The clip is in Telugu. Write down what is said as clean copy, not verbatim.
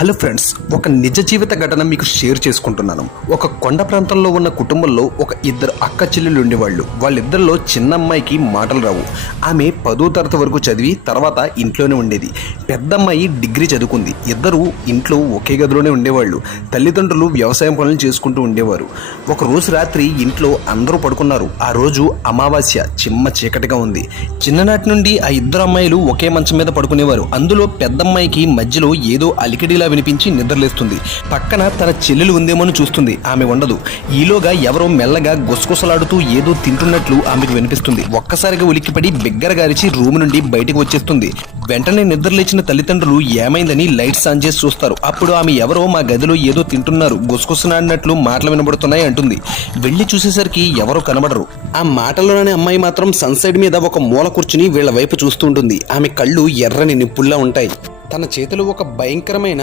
హలో ఫ్రెండ్స్, ఒక నిజ జీవిత ఘటన మీకు షేర్ చేసుకుంటున్నాను. ఒక కొండ ప్రాంతంలో ఉన్న కుటుంబంలో ఒక ఇద్దరు అక్క చెల్లెలు ఉండేవాళ్ళు. వాళ్ళిద్దరిలో చిన్న అమ్మాయికి మాటలు రావు. ఆమె 10వ తరగతి వరకు చదివి తర్వాత ఇంట్లోనే ఉండేది. పెద్ద అమ్మాయి డిగ్రీ చదువుకుంది. ఇద్దరు ఇంట్లో ఒకే గదిలోనే ఉండేవాళ్ళు. తల్లిదండ్రులు వ్యవసాయం పనులు చేసుకుంటూ ఉండేవారు. ఒక రోజు రాత్రి ఇంట్లో అందరూ పడుకున్నారు. ఆ రోజు అమావాస్య, చిమ్మ చీకటిగా ఉంది. చిన్ననాటి నుండి ఆ ఇద్దరు అమ్మాయిలు ఒకే మంచం మీద పడుకునేవారు. అందులో పెద్దమ్మాయికి మధ్యలో ఏదో అలికిడిలా వినిపించి నిద్రలేస్తుంది. పక్కన తన చెల్లెలు ఉందేమోని చూస్తుంది. ఆమె ఉండదు. ఈలోగా ఎవరో మెల్లగా గుసగుసలాడుతూ ఏదో తింటున్నట్లు ఆమెకు వినిపిస్తుంది. ఒక్కసారిగా ఉలిక్కిపడి బిగ్గరగారిచి రూమ్ నుండి బయటకు వచ్చేస్తుంది. వెంటనే నిద్రలేచిన తల్లిదండ్రులు ఏమైందని లైట్స్ ఆన్ చేసి చూస్తారు. అప్పుడు ఆమె ఎవరో మా గదిలో ఏదో తింటున్నారు, గుసగుసలాడినట్లు మాటలు వినబడుతున్నాయి అంటుంది. వెళ్లి చూసేసరికి ఎవరో కనబడరు. ఆ మాటల్లోనే అమ్మాయి మాత్రం సన్సైడ్ మీద ఒక మూల కూర్చుని వీళ్ల వైపు చూస్తుంటుంది. ఆమె కళ్ళు ఎర్రని నిప్పుల్లా ఉంటాయి. తన చేతిలో ఒక భయంకరమైన